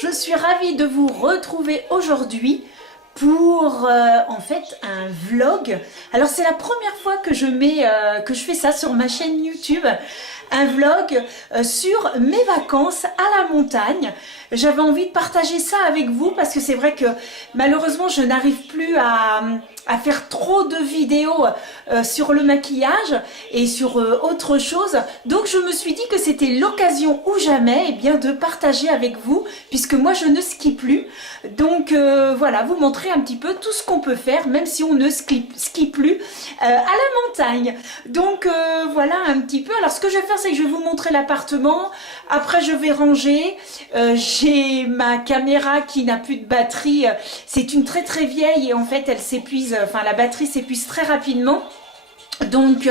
je suis ravie de vous retrouver aujourd'hui pour en fait un vlog. Alors c'est la première fois que je fais ça sur ma chaîne YouTube, un vlog sur mes vacances à la montagne. J'avais envie de partager ça avec vous parce que c'est vrai que malheureusement je n'arrive plus à faire trop de vidéos sur le maquillage et sur autre chose. Donc je me suis dit que c'était l'occasion ou jamais bien, de partager avec vous, puisque moi je ne skie plus. Donc voilà, vous montrer un petit peu tout ce qu'on peut faire, même si on ne skie plus à la montagne. Donc voilà un petit peu. Alors ce que je vais faire, c'est que je vais vous montrer l'appartement. Après je vais ranger. J'ai ma caméra qui n'a plus de batterie. C'est une très vieille et en fait elle s'épuise, enfin la batterie s'épuise très rapidement. Donc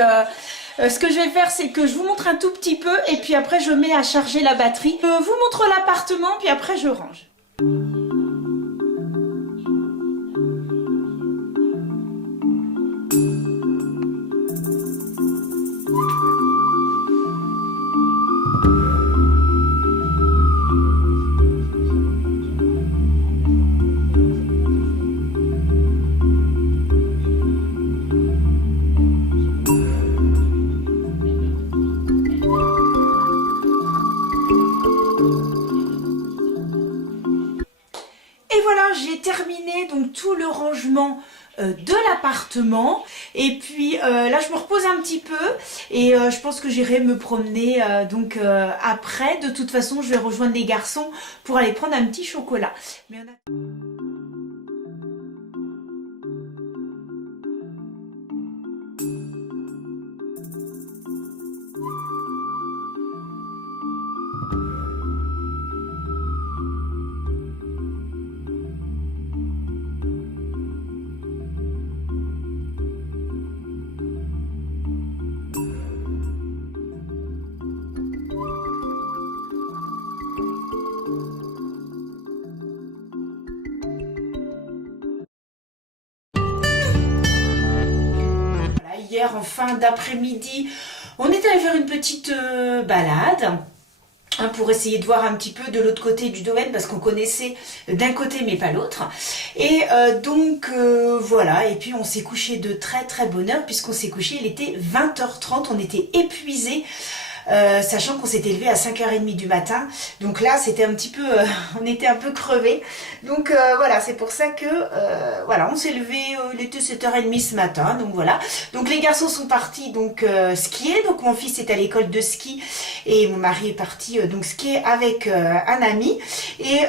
ce que je vais faire, c'est que je vous montre un tout petit peu et puis après je mets à charger la batterie. Je vous montre l'appartement puis après je range. J'ai terminé donc tout le rangement de l'appartement et puis là je me repose un petit peu et je pense que j'irai me promener après. De toute façon je vais rejoindre les garçons pour aller prendre un petit chocolat. Mais on a... Hier en fin d'après-midi, on est allé faire une petite balade pour essayer de voir un petit peu de l'autre côté du domaine parce qu'on connaissait d'un côté mais pas l'autre. Et voilà, et puis on s'est couché de très bonne heure puisqu'on s'est couché, il était 20h30, on était épuisés. Sachant qu'on s'était levé à 5h30 du matin, donc là c'était un petit peu on était un peu crevés, donc voilà, c'est pour ça que voilà, on s'est levé, il était 7h30 ce matin, donc voilà, donc les garçons sont partis donc skier, donc mon fils est à l'école de ski et mon mari est parti donc skier avec un ami et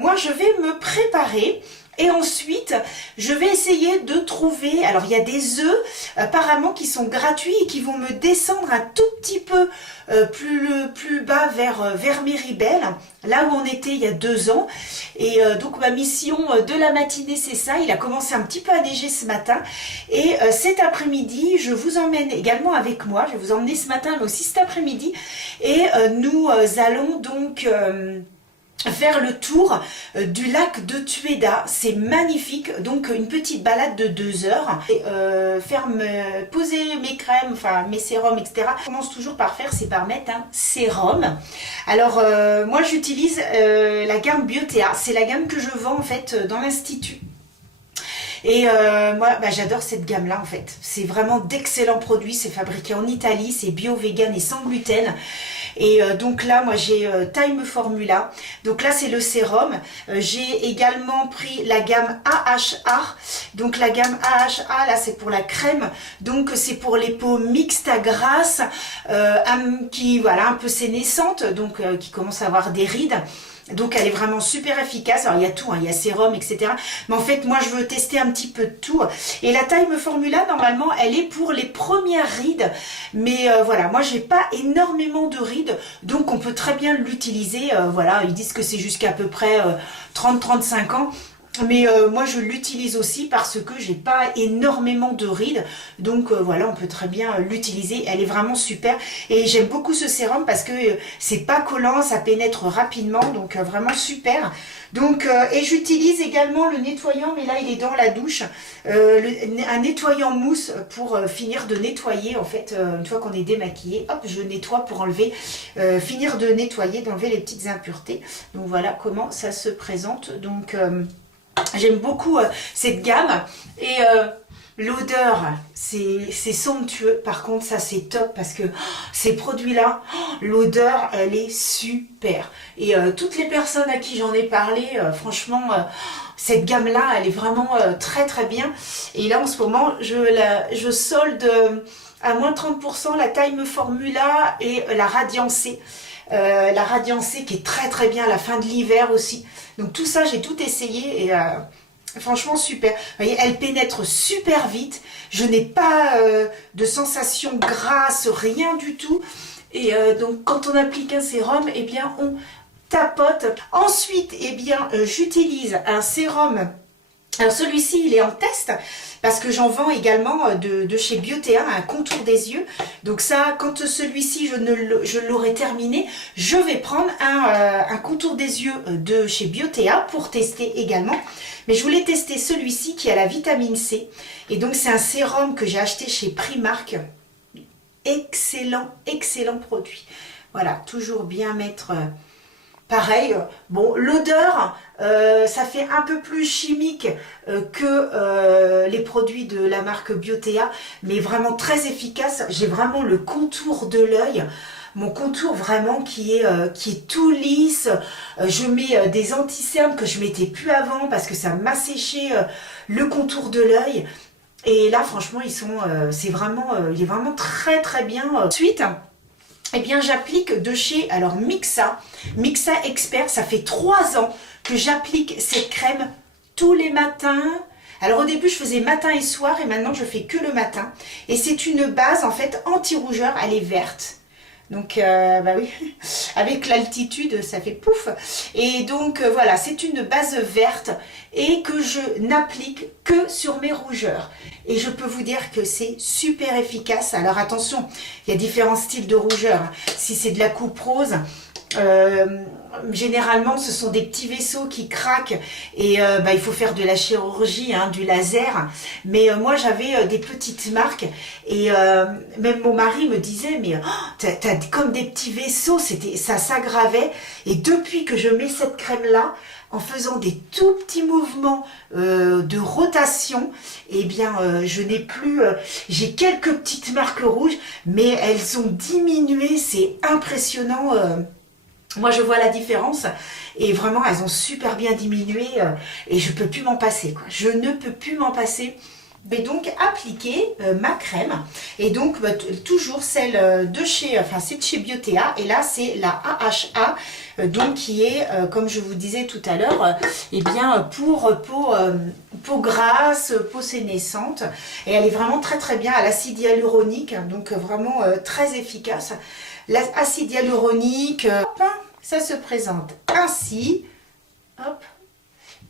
moi je vais me préparer. Et ensuite, je vais essayer de trouver, alors il y a des œufs apparemment qui sont gratuits et qui vont me descendre un tout petit peu plus bas vers Méribel, là où on était il y a 2 ans. Et donc ma mission de la matinée, c'est ça. Il a commencé un petit peu à neiger ce matin. Et cet après-midi, je vous emmène également avec moi. Je vais vous emmener ce matin, mais aussi cet après-midi. Et nous allons donc... faire le tour du lac de Tueda. C'est magnifique, donc une petite balade de 2 heures et poser mes crèmes, enfin mes sérums, etc. Je commence toujours par c'est par mettre un sérum. Alors moi j'utilise la gamme Biotea, c'est la gamme que je vends en fait dans l'institut. Et moi j'adore cette gamme là en fait, c'est vraiment d'excellents produits, c'est fabriqué en Italie, c'est bio, vegan et sans gluten. Et donc là moi j'ai Time Formula, donc là c'est le sérum. J'ai également pris la gamme AHA, donc la gamme AHA là c'est pour la crème, donc c'est pour les peaux mixtes à grasses, qui voilà un peu sénescentes, donc qui commencent à avoir des rides. Donc elle est vraiment super efficace. Alors il y a tout, hein, il y a sérum, etc. Mais en fait moi je veux tester un petit peu de tout. Et la Time Formula normalement elle est pour les premières rides. Mais voilà, moi j'ai pas énormément de rides. Donc on peut très bien l'utiliser. Voilà, ils disent que c'est jusqu'à peu près 30-35 ans. Mais moi je l'utilise aussi parce que j'ai pas énormément de rides, donc voilà, on peut très bien l'utiliser. Elle est vraiment super et j'aime beaucoup ce sérum parce que c'est pas collant, ça pénètre rapidement, donc vraiment super. Donc et j'utilise également le nettoyant, mais là il est dans la douche, un nettoyant mousse pour finir de nettoyer en fait. Une fois qu'on est démaquillé, hop, je nettoie pour enlever, finir de nettoyer, d'enlever les petites impuretés. Donc voilà comment ça se présente. Donc j'aime beaucoup cette gamme et l'odeur, c'est somptueux. Par contre, ça c'est top parce que ces produits-là, l'odeur, elle est super. Et toutes les personnes à qui j'en ai parlé, franchement, cette gamme-là, elle est vraiment très très bien. Et là, en ce moment, je solde à moins 30% la Time Formula et la Radiancée. La Radiancée qui est très très bien à la fin de l'hiver aussi. Donc tout ça, j'ai tout essayé et franchement super. Vous voyez, elle pénètre super vite. Je n'ai pas de sensation grasse, rien du tout. Et donc quand on applique un sérum, eh bien on tapote. Ensuite, eh bien j'utilise un sérum. Alors celui-ci, il est en test parce que j'en vends également de chez Biotea, un contour des yeux. Donc ça, quand celui-ci, je l'aurai terminé, je vais prendre un contour des yeux de chez Biotea pour tester également. Mais je voulais tester celui-ci qui a la vitamine C. Et donc c'est un sérum que j'ai acheté chez Primark. Excellent, excellent produit. Voilà, toujours bien mettre... Pareil, bon, l'odeur, ça fait un peu plus chimique que les produits de la marque Biotea, mais vraiment très efficace. J'ai vraiment le contour de l'œil, mon contour vraiment qui est tout lisse. Je mets des anti-cernes que je mettais plus avant parce que ça m'asséchait le contour de l'œil. Et là, franchement, il est vraiment très très bien. Ensuite, eh bien j'applique de chez Mixa Expert. Ça fait 3 ans que j'applique cette crème tous les matins. Alors au début je faisais matin et soir et maintenant je fais que le matin. Et c'est une base en fait anti-rougeur, elle est verte. Donc bah oui, avec l'altitude ça fait pouf. Et donc voilà, c'est une base verte et que je n'applique que sur mes rougeurs. Et je peux vous dire que c'est super efficace. Alors attention, il y a différents styles de rougeurs. Si c'est de la coupe rose, généralement ce sont des petits vaisseaux qui craquent et bah, il faut faire de la chirurgie, hein, du laser. Mais moi j'avais des petites marques et même mon mari me disait mais oh, t'as comme des petits vaisseaux, ça s'aggravait. Et depuis que je mets cette crème là, en faisant des tout petits mouvements de rotation, eh bien je n'ai plus, j'ai quelques petites marques rouges, mais elles ont diminué, c'est impressionnant. Moi je vois la différence et vraiment elles ont super bien diminué et je peux plus m'en passer quoi. Je ne peux plus m'en passer. vais donc appliquer ma crème et donc toujours celle de chez, enfin c'est de chez Biotea et là c'est la AHA donc qui est comme je vous disais tout à l'heure et bien pour peau grasse, peau sénescente et elle est vraiment très très bien à l'acide hyaluronique donc vraiment très efficace. L'acide hyaluronique, ça se présente ainsi, hop,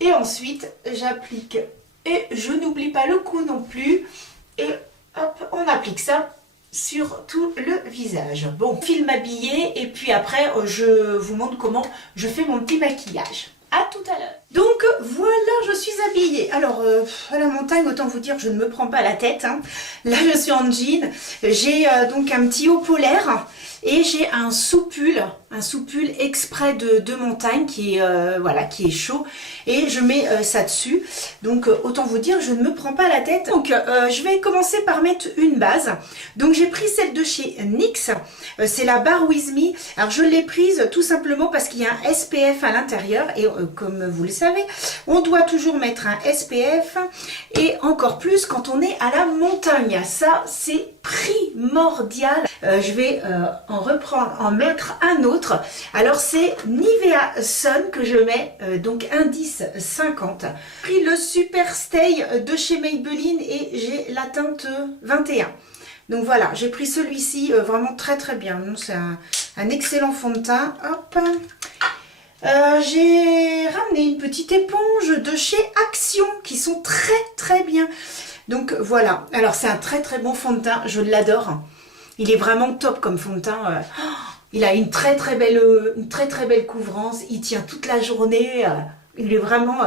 et ensuite j'applique. Et je n'oublie pas le cou non plus. Et hop, on applique ça sur tout le visage. Bon, fil m'habiller et puis après, je vous montre comment je fais mon petit maquillage. À tout à l'heure. Donc voilà, je suis habillée. Alors, à la montagne, autant vous dire, je ne me prends pas la tête. Hein. Là, je suis en jean. J'ai donc un petit haut polaire. Et j'ai un soupule exprès de montagne qui est, voilà, qui est chaud. Et je mets ça dessus. Donc autant vous dire, je ne me prends pas la tête. Donc je vais commencer par mettre une base. Donc j'ai pris celle de chez NYX. C'est la Bare With Me. Alors je l'ai prise tout simplement parce qu'il y a un SPF à l'intérieur. Et comme vous le savez, on doit toujours mettre un SPF. Et encore plus quand on est à la montagne. Ça, c'est primordial. Je vais en mettre un autre. Alors c'est Nivea Sun que je mets, donc indice 50. J'ai pris le Super Stay de chez Maybelline et j'ai la teinte 21. Donc voilà, j'ai pris celui-ci vraiment très très bien. C'est un excellent fond de teint. Hop. J'ai ramené une petite éponge de chez Action qui sont très très bien. Donc voilà, alors c'est un très très bon fond de teint, je l'adore. Il est vraiment top comme fond de teint. Il a une très très belle couvrance, il tient toute la journée. Il est vraiment...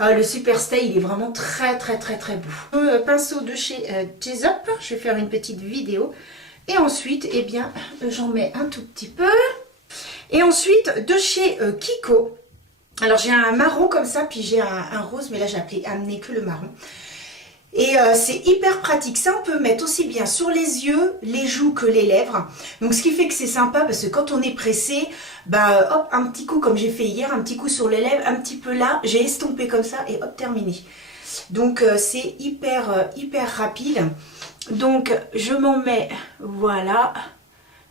le Super Stay, il est vraiment très très très très beau. Pinceau de chez Jessup, je vais faire une petite vidéo. Et ensuite, eh bien, j'en mets un tout petit peu. Et ensuite, de chez Kiko. Alors, j'ai un marron comme ça, puis j'ai un rose, mais là, j'ai amené que le marron. Et c'est hyper pratique. Ça, on peut mettre aussi bien sur les yeux, les joues que les lèvres. Donc, ce qui fait que c'est sympa, parce que quand on est pressé, bah, hop, un petit coup, comme j'ai fait hier, un petit coup sur les lèvres, un petit peu là, j'ai estompé comme ça, et hop, terminé. Donc, c'est hyper rapide. Donc, je m'en mets, voilà.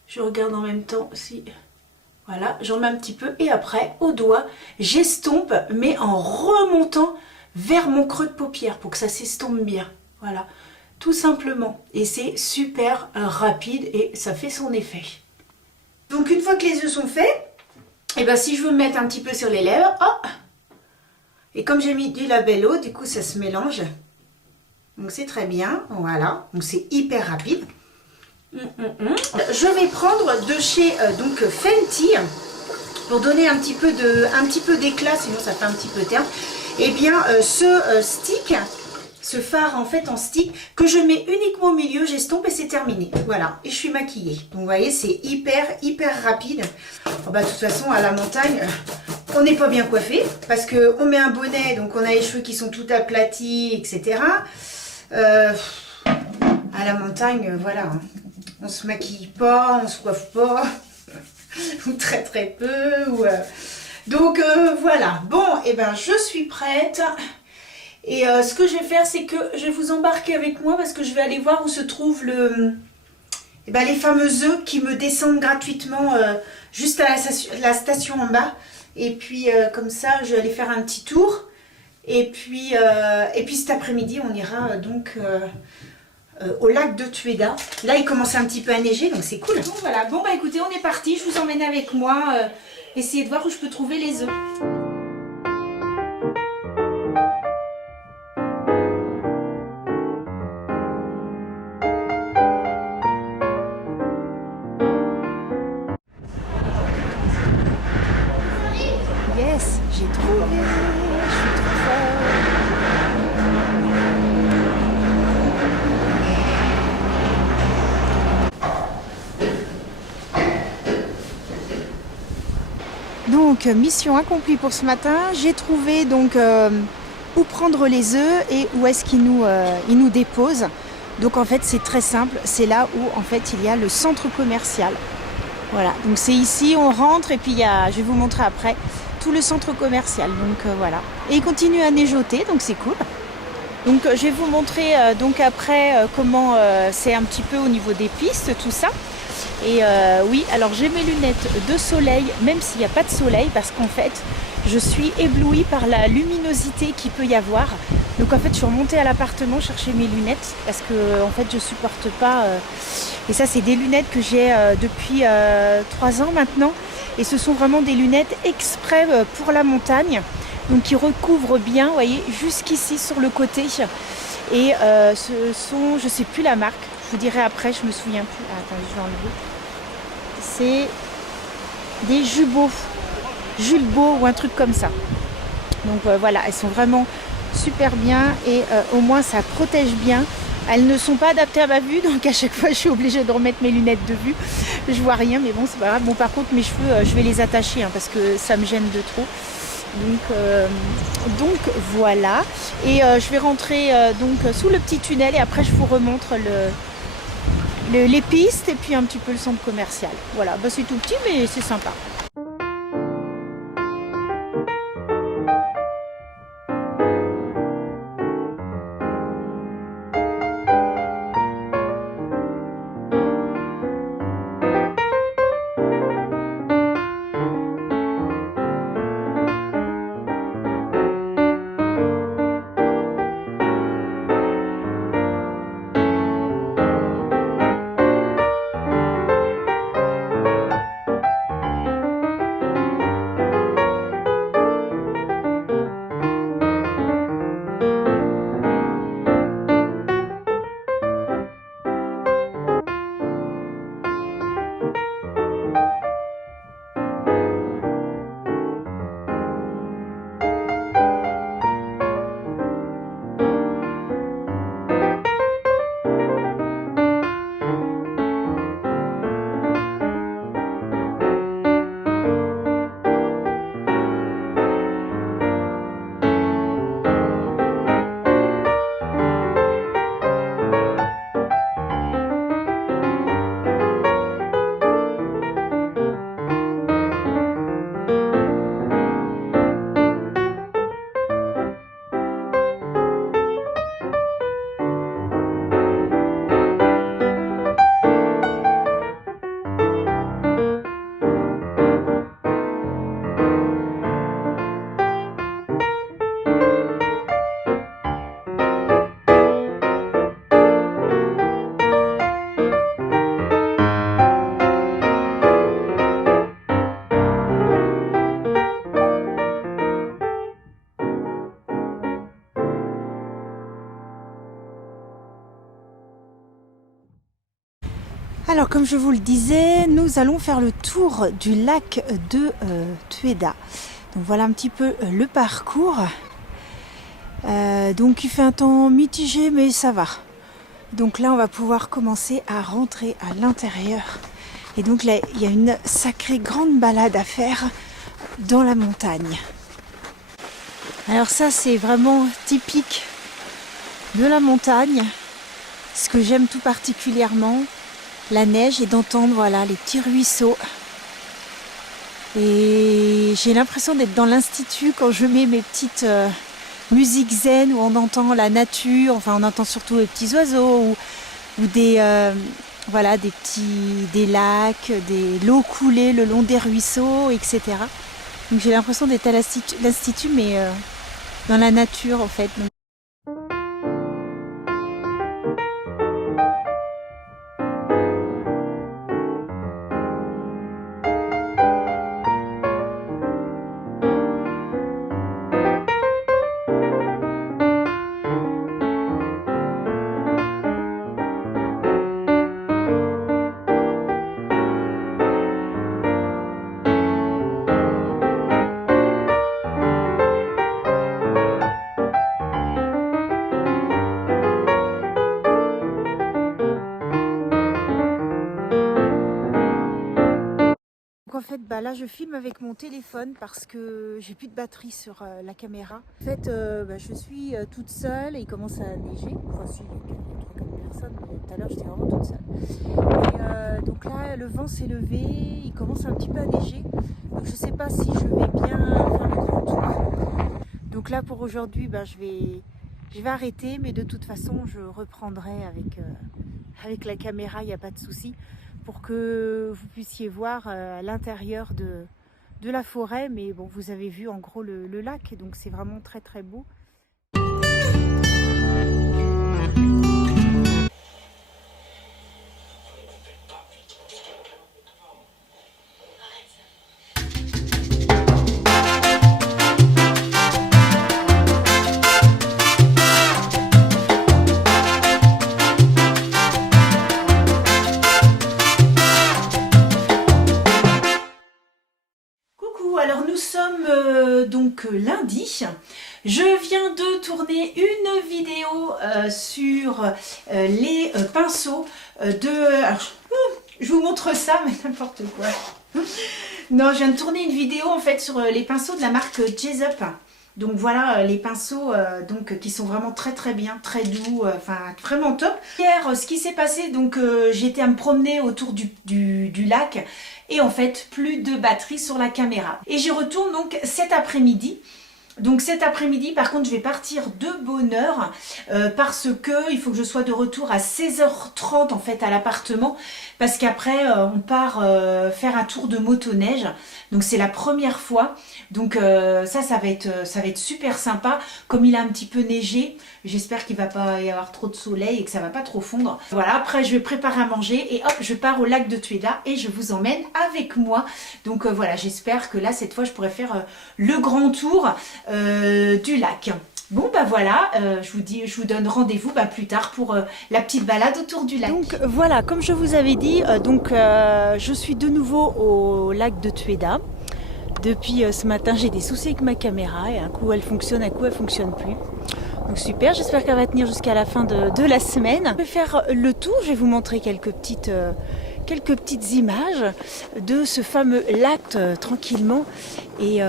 Je regarde en même temps si... Voilà, j'en mets un petit peu et après, au doigt, j'estompe, mais en remontant vers mon creux de paupière pour que ça s'estompe bien. Voilà, tout simplement. Et c'est super rapide et ça fait son effet. Donc, une fois que les yeux sont faits, et ben si je veux me mettre un petit peu sur les lèvres, oh, et comme j'ai mis du labello, du coup, ça se mélange. Donc, c'est très bien. Voilà, donc c'est hyper rapide. Je vais prendre de chez donc Fenty pour donner un petit peu d'éclat, sinon ça fait un petit peu terne. Et bien ce stick, ce fard en fait en stick que je mets uniquement au milieu, j'estompe et c'est terminé. Voilà, et je suis maquillée. Donc vous voyez, c'est hyper rapide. Oh, bah, de toute façon à la montagne, on n'est pas bien coiffé parce que on met un bonnet, donc on a les cheveux qui sont tout aplatis, etc. À la montagne, voilà. On se maquille pas, on se coiffe pas, ou très très peu. Donc voilà, bon, et ben je suis prête. Et ce que je vais faire, c'est que je vais vous embarquer avec moi parce que je vais aller voir où se trouve les fameux œufs qui me descendent gratuitement juste à la station en bas. Et puis comme ça, je vais aller faire un petit tour. Et puis cet après-midi, on ira donc... au lac de Tueda. Là, il commence un petit peu à neiger, donc c'est cool. Bon, voilà. Bon, bah écoutez, on est parti. Je vous emmène avec moi. Essayer de voir où je peux trouver les œufs. Yes, j'ai trouvé. Je suis trop forte. Donc mission accomplie pour ce matin, j'ai trouvé donc où prendre les œufs et où est-ce qu'ils nous déposent. Donc en fait c'est très simple, c'est là où en fait il y a le centre commercial. Voilà, donc c'est ici, on rentre et puis il y a, je vais vous montrer après, tout le centre commercial. Donc voilà, et il continue à neigeoter, donc c'est cool. Donc je vais vous montrer donc après comment c'est un petit peu au niveau des pistes, tout ça. Et oui, alors j'ai mes lunettes de soleil, même s'il n'y a pas de soleil, parce qu'en fait, je suis éblouie par la luminosité qu'il peut y avoir. Donc en fait, je suis remontée à l'appartement chercher mes lunettes, parce que en fait, je supporte pas... Et ça, c'est des lunettes que j'ai depuis 3 ans maintenant. Et ce sont vraiment des lunettes exprès pour la montagne, donc qui recouvrent bien, vous voyez, jusqu'ici sur le côté. Et ce sont, je sais plus la marque, je vous dirai après, je me souviens plus. Ah, attendez, je vais enlever. C'est des Julbo ou un truc comme ça. Donc voilà, elles sont vraiment super bien et au moins ça protège bien. Elles ne sont pas adaptées à ma vue, donc à chaque fois je suis obligée de remettre mes lunettes de vue. Je vois rien, mais bon, c'est pas grave. Bon, par contre, mes cheveux, je vais les attacher hein, parce que ça me gêne de trop. Donc voilà. Et je vais rentrer donc sous le petit tunnel et après je vous remontre les pistes et puis un petit peu le centre commercial. Voilà, bah, c'est tout petit mais c'est sympa. Alors comme je vous le disais, nous allons faire le tour du lac de Tueda. Donc voilà un petit peu le parcours. Donc il fait un temps mitigé mais ça va. Donc là on va pouvoir commencer à rentrer à l'intérieur. Et donc là il y a une sacrée grande balade à faire dans la montagne. Alors ça c'est vraiment typique de la montagne. Ce que j'aime tout particulièrement, la neige et d'entendre voilà, les petits ruisseaux. Et j'ai l'impression d'être dans l'institut quand je mets mes petites musiques zen où on entend la nature, enfin on entend surtout les petits oiseaux ou des, voilà, des lacs, l'eau coulée le long des ruisseaux, etc. Donc j'ai l'impression d'être à l'institut mais dans la nature en fait. Donc, en fait, là je filme avec mon téléphone parce que j'ai plus de batterie sur la caméra. En fait, je suis toute seule et il commence à neiger. Enfin, si, il y a 3-4 personnes, mais tout à l'heure j'étais vraiment toute seule. Et donc là, le vent s'est levé, il commence un petit peu à neiger. Donc je sais pas si je vais bien faire le grand tour. Donc là, pour aujourd'hui, je vais arrêter, mais de toute façon, je reprendrai avec la caméra, il n'y a pas de souci, pour que vous puissiez voir à l'intérieur de la forêt. Mais bon, vous avez vu en gros le lac, donc c'est vraiment très très beau. Alors nous sommes donc lundi. Je viens de tourner une vidéo sur les pinceaux de... Alors, je vous montre ça, mais n'importe quoi. Non, je viens de tourner une vidéo en fait sur les pinceaux de la marque Jessup. Donc voilà les pinceaux donc qui sont vraiment très très bien, très doux, enfin vraiment top. Hier, ce qui s'est passé, donc j'étais à me promener autour du lac et en fait plus de batterie sur la caméra. Et j'y retourne donc cet après-midi. Donc cet après-midi, par contre, je vais partir de bonne heure parce que il faut que je sois de retour à 16h30 en fait à l'appartement parce qu'après on part faire un tour de motoneige. Donc c'est la première fois. Donc ça va être super sympa. Comme il a un petit peu neigé, j'espère qu'il va pas y avoir trop de soleil et que ça va pas trop fondre. Voilà, après je vais préparer à manger et hop, je pars au lac de Tueda et je vous emmène avec moi. Donc voilà, j'espère que là cette fois je pourrai faire le grand tour du lac. Bon voilà, je vous donne rendez-vous plus tard pour la petite balade autour du lac. Donc voilà, comme je vous avais dit, je suis de nouveau au lac de Tueda. Depuis ce matin, j'ai des soucis avec ma caméra et un coup elle fonctionne, un coup elle fonctionne plus. Donc super, j'espère qu'elle va tenir jusqu'à la fin de la semaine. Je vais faire le tour, je vais vous montrer quelques petites images de ce fameux lac tranquillement. Et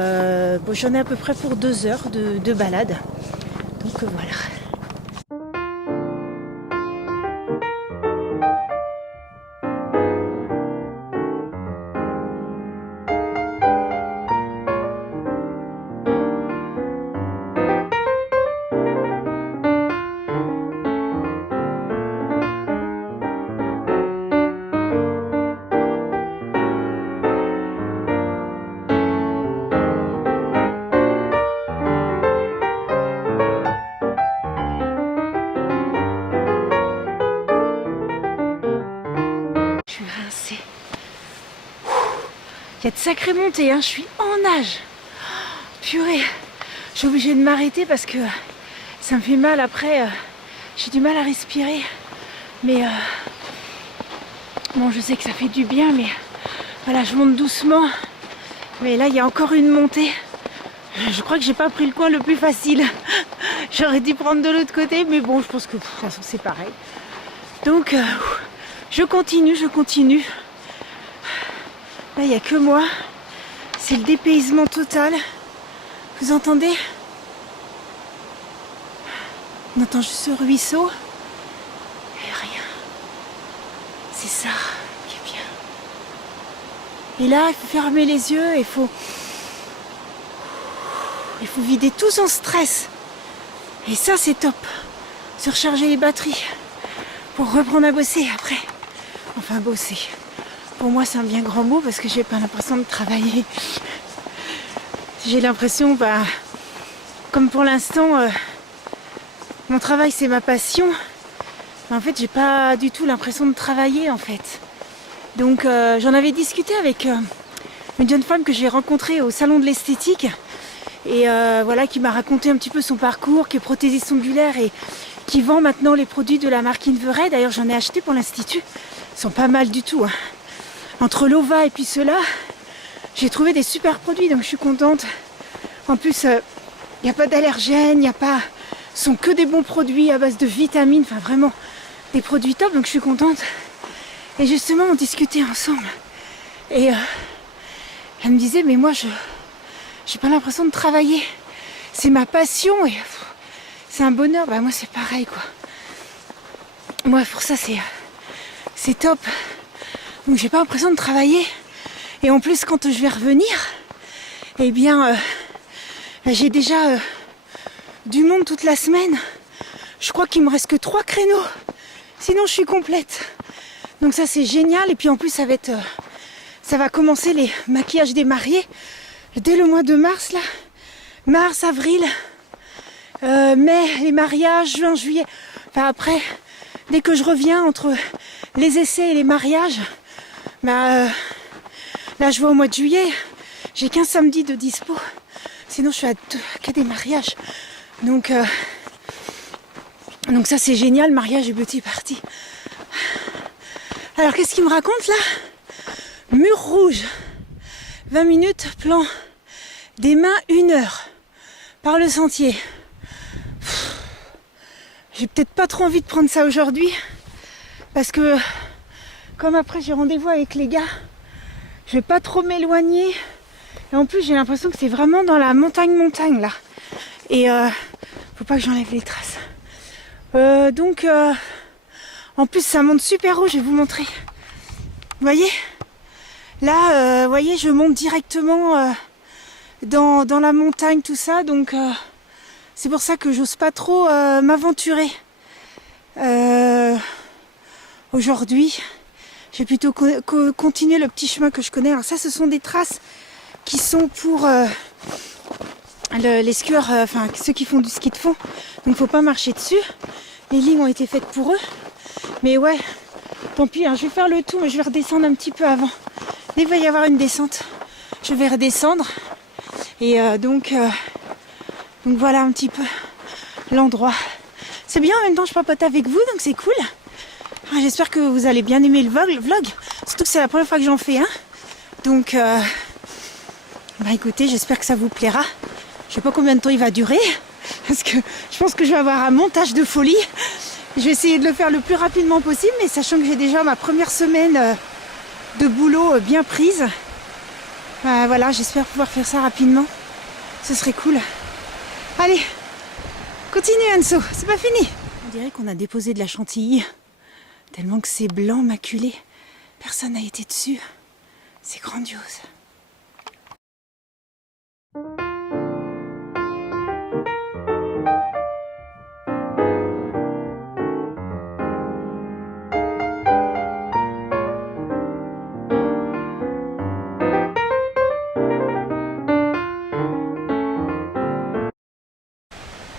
j'en ai à peu près pour 2 heures de balade. Donc voilà. Il y a de sacrées montées, hein. Je suis en nage. Purée, je suis obligée de m'arrêter parce que ça me fait mal après. J'ai du mal à respirer. Mais Bon, je sais que ça fait du bien, mais voilà, je monte doucement. Mais là, il y a encore une montée. Je crois que j'ai pas pris le coin le plus facile. J'aurais dû prendre de l'autre côté, mais bon, je pense que de toute façon, c'est pareil. Donc, je continue. Là, il n'y a que moi. C'est le dépaysement total. Vous entendez? On entend juste ce ruisseau. Et rien. C'est ça qui est bien. Et là, il faut fermer les yeux et il faut vider tout son stress. Et ça, c'est top. Se recharger les batteries pour reprendre à bosser après. Enfin, bosser. Pour moi, c'est un bien grand mot parce que j'ai pas l'impression de travailler. J'ai l'impression, comme pour l'instant, mon travail c'est ma passion. Mais en fait, j'ai pas du tout l'impression de travailler en fait. Donc, j'en avais discuté avec une jeune femme que j'ai rencontrée au salon de l'esthétique et voilà, qui m'a raconté un petit peu son parcours, qui est prothésiste ongulaire et qui vend maintenant les produits de la marque Inveraid. D'ailleurs, j'en ai acheté pour l'institut. Ils sont pas mal du tout. Hein. Entre l'OVA et puis ceux-là, j'ai trouvé des super produits, donc je suis contente. En plus, il n'y a pas d'allergènes, ce sont que des bons produits à base de vitamines, enfin vraiment des produits top, donc je suis contente. Et justement, on discutait ensemble. Et elle me disait, mais moi, j'ai pas l'impression de travailler. C'est ma passion et c'est un bonheur. Moi, c'est pareil, quoi. Moi, pour ça, c'est top. Donc j'ai pas l'impression de travailler. Et en plus quand je vais revenir, eh bien j'ai déjà du monde toute la semaine. Je crois qu'il me reste que 3 créneaux. Sinon je suis complète. Donc ça c'est génial. Et puis en plus ça va commencer les maquillages des mariés dès le mois de mars là. Mars, avril, mai, les mariages, juin, juillet. Enfin après, dès que je reviens entre les essais et les mariages, là je vais au mois de juillet, j'ai qu'un samedi de dispo, sinon je suis qu'à des mariages. Donc ça c'est génial, mariage et beauty party. Alors qu'est-ce qu'il me raconte là? Mur rouge, 20 minutes, plan des mains 1 heure par le sentier. J'ai peut-être pas trop envie de prendre ça aujourd'hui parce que comme après j'ai rendez-vous avec les gars, je vais pas trop m'éloigner. Et en plus j'ai l'impression que c'est vraiment dans la montagne là. Et faut pas que j'enlève les traces. Donc en plus ça monte super haut, je vais vous montrer. Vous voyez? Là, vous voyez, je monte directement dans la montagne, tout ça. Donc c'est pour ça que j'ose pas trop m'aventurer aujourd'hui. Je vais plutôt continuer le petit chemin que je connais. Alors ça, ce sont des traces qui sont pour les skieurs, enfin ceux qui font du ski de fond. Donc il ne faut pas marcher dessus. Les lignes ont été faites pour eux. Mais ouais, tant pis, hein, je vais faire le tour, mais je vais redescendre un petit peu avant. Dès qu'il va y avoir une descente, je vais redescendre. Et donc voilà un petit peu l'endroit. C'est bien, en même temps je papote avec vous, donc c'est cool. J'espère que vous allez bien aimer le vlog. Surtout que c'est la première fois que j'en fais un. Donc, écoutez, j'espère que ça vous plaira. Je sais pas combien de temps il va durer. Parce que je pense que je vais avoir un montage de folie. Je vais essayer de le faire le plus rapidement possible. Mais sachant que j'ai déjà ma première semaine de boulot bien prise. Voilà, j'espère pouvoir faire ça rapidement. Ce serait cool. Allez, continue Anso, c'est pas fini. On dirait qu'on a déposé de la chantilly. Tellement que c'est blanc, maculé. Personne n'a été dessus. C'est grandiose.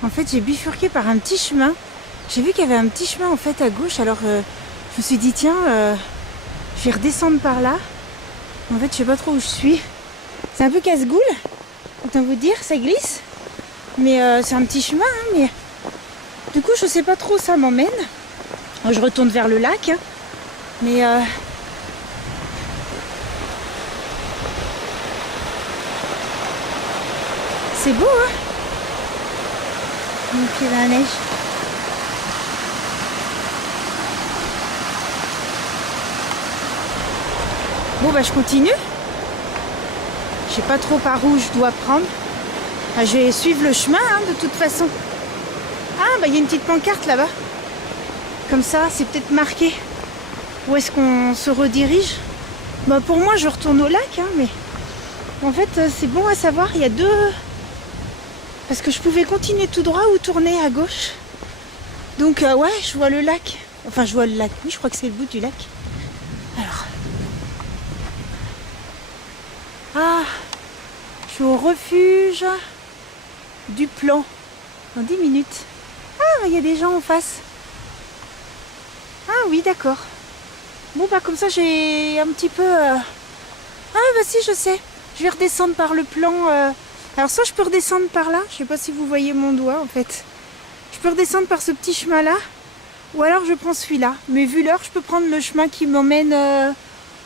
En fait, j'ai bifurqué par un petit chemin. J'ai vu qu'il y avait un petit chemin en fait à gauche. Alors, je me suis dit tiens, je vais redescendre par là. En fait, je sais pas trop où je suis. C'est un peu casse-goule. Autant vous dire, ça glisse. Mais c'est un petit chemin. Hein, mais du coup, je sais pas trop où ça m'emmène. Je retourne vers le lac. Hein, mais c'est beau, hein, mon pied dans la neige. Bon, bah je continue. Je sais pas trop par où je dois prendre. Ah, je vais suivre le chemin, hein, de toute façon. Ah, bah il y a une petite pancarte là-bas. Comme ça, c'est peut-être marqué. Où est-ce qu'on se redirige? Bah pour moi, je retourne au lac, hein, mais en fait, c'est bon à savoir. Il y a deux... Parce que je pouvais continuer tout droit ou tourner à gauche. Donc ouais, je vois le lac. Enfin, je vois le lac. Oui, je crois que c'est le bout du lac. Alors... Ah, je suis au refuge du Plan. Dans 10 minutes. Ah, il y a des gens en face. Ah oui, d'accord. Bon, bah comme ça, j'ai un petit peu... Ah, bah si, je sais. Je vais redescendre par le Plan. Alors soit je peux redescendre par là. Je sais pas si vous voyez mon doigt, en fait. Je peux redescendre par ce petit chemin-là. Ou alors je prends celui-là. Mais vu l'heure, je peux prendre le chemin qui m'emmène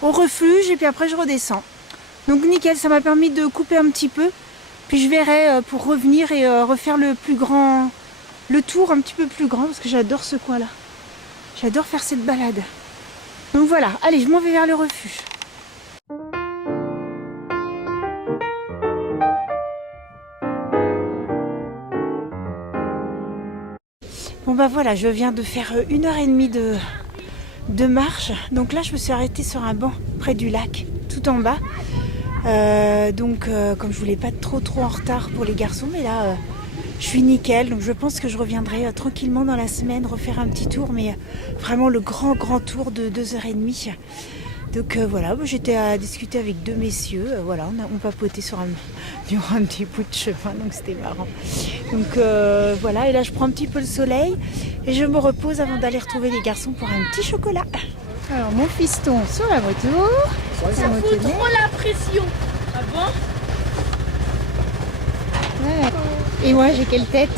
au refuge. Et puis après, je redescends. Donc nickel, ça m'a permis de couper un petit peu. Puis je verrai pour revenir et refaire le tour un petit peu plus grand, parce que j'adore ce coin-là. J'adore faire cette balade. Donc voilà, allez, je m'en vais vers le refuge. Bon bah voilà, je viens de faire 1h30 de marche. Donc là, je me suis arrêtée sur un banc près du lac, tout en bas. Comme je voulais pas être trop en retard pour les garçons, mais là je suis nickel, donc je pense que je reviendrai tranquillement dans la semaine refaire un petit tour, mais vraiment le grand tour de 2h30. Donc voilà, j'étais à discuter avec deux messieurs, voilà, on papotait durant un petit bout de chemin, donc c'était marrant. Donc voilà, et là je prends un petit peu le soleil et je me repose avant d'aller retrouver les garçons pour un petit chocolat. Alors mon fiston sur la moto. Ça fout trop la pression. Ah bon? Ouais. Et moi j'ai quelle tête?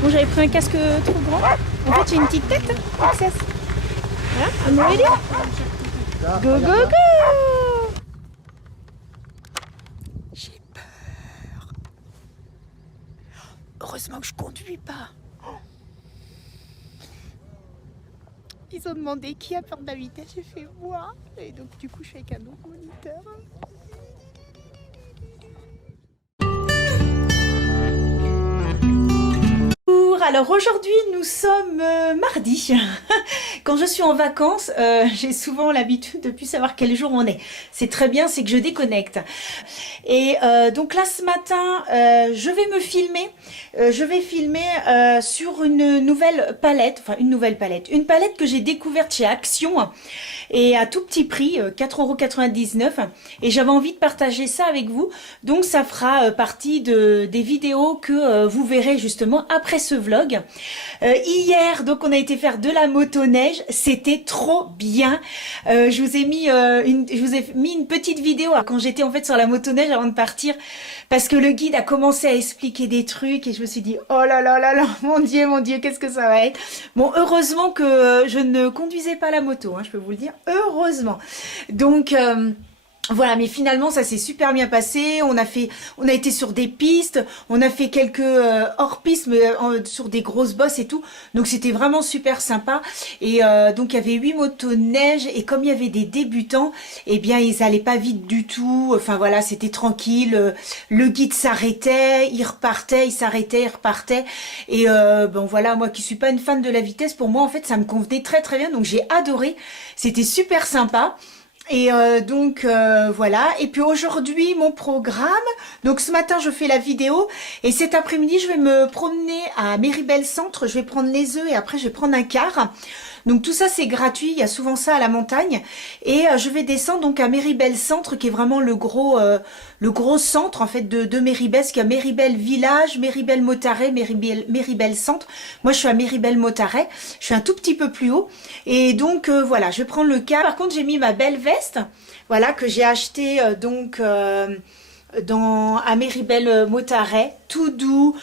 Bon, j'avais pris un casque trop grand. En fait j'ai une petite tête, princesse. Voilà, I'm ready. Go go go. J'ai peur. Heureusement que je conduis pas. Ils ont demandé qui a peur de la vitesse, j'ai fait moi. Et donc du coup je suis avec un autre moniteur. Alors aujourd'hui nous sommes mardi. Quand je suis en vacances, j'ai souvent l'habitude de ne plus savoir quel jour on est. C'est très bien, c'est que je déconnecte. Et donc là ce matin, je vais me filmer. Je vais filmer sur une nouvelle palette, une palette que j'ai découverte chez Action et à tout petit prix, 4,99 €. Et j'avais envie de partager ça avec vous. Donc ça fera partie des vidéos que vous verrez justement après ce vlog. Hier, donc on a été faire de la motoneige, c'était trop bien. Je vous ai mis une petite vidéo quand j'étais en fait sur la motoneige avant de partir, parce que le guide a commencé à expliquer des trucs et je me suis dit oh là là là là, mon Dieu, qu'est-ce que ça va être. Bon, heureusement que je ne conduisais pas la moto, hein, je peux vous le dire, heureusement. Donc voilà, mais finalement ça s'est super bien passé. On a été sur des pistes, on a fait quelques hors-pistes, mais sur des grosses bosses et tout. Donc c'était vraiment super sympa. Et donc il y avait 8 motoneiges et comme il y avait des débutants, eh bien ils allaient pas vite du tout. Enfin voilà, c'était tranquille. Le guide s'arrêtait, il repartait, il s'arrêtait, il repartait. Et bon voilà, moi qui suis pas une fan de la vitesse, pour moi en fait ça me convenait très très bien. Donc j'ai adoré. C'était super sympa. Et voilà, et puis aujourd'hui mon programme, donc ce matin je fais la vidéo et cet après-midi je vais me promener à Méribel Centre, je vais prendre les œufs et après je vais prendre un car. Donc tout ça c'est gratuit, il y a souvent ça à la montagne et je vais descendre donc à Méribel Centre qui est vraiment le gros centre en fait de Méribel, parce qu'il y a Méribel Village, Méribel Motaret, Méribel Centre. Moi je suis à Méribel Motaret, je suis un tout petit peu plus haut et donc voilà, je vais prendre le car. Par contre j'ai mis ma belle veste, voilà, que j'ai acheté à Méribel Motaret, tout doux,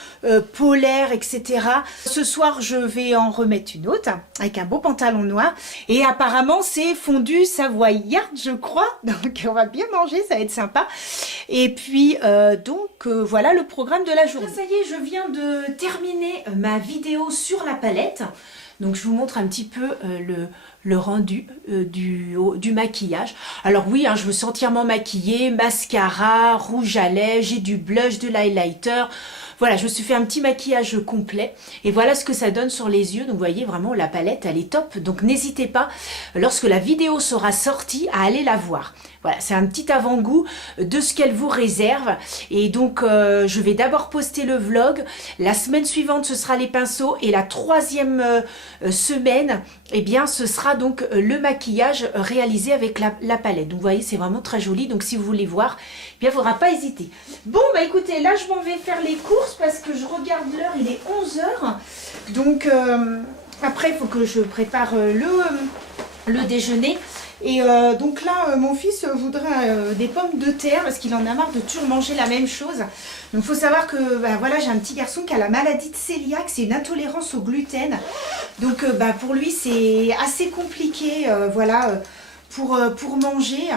polaire, etc. Ce soir, je vais en remettre une autre avec un beau pantalon noir. Et apparemment, c'est fondue savoyarde, je crois. Donc, on va bien manger, ça va être sympa. Et puis, voilà le programme de la journée. Ça y est, je viens de terminer ma vidéo sur la palette. Donc, je vous montre un petit peu le rendu du maquillage. Alors oui, hein, je me suis entièrement maquillée, mascara, rouge à lèvres, j'ai du blush, de l'highlighter. Voilà, je me suis fait un petit maquillage complet. Et voilà ce que ça donne sur les yeux. Donc vous voyez, vraiment, la palette, elle est top. Donc n'hésitez pas, lorsque la vidéo sera sortie, à aller la voir. Voilà, c'est un petit avant-goût de ce qu'elle vous réserve. Et donc, je vais d'abord poster le vlog. La semaine suivante, ce sera les pinceaux. Et la troisième semaine, eh bien, ce sera donc le maquillage réalisé avec la palette. Donc, vous voyez, c'est vraiment très joli. Donc, si vous voulez voir, eh bien, il ne faudra pas hésiter. Bon, bah écoutez, là, je m'en vais faire les courses parce que je regarde l'heure, il est 11 h. Donc, après, il faut que je prépare le déjeuner. Et donc là, mon fils voudrait des pommes de terre parce qu'il en a marre de toujours manger la même chose. Donc il faut savoir que voilà, j'ai un petit garçon qui a la maladie de cœliaque, c'est une intolérance au gluten. Donc pour lui, c'est assez compliqué voilà, pour manger.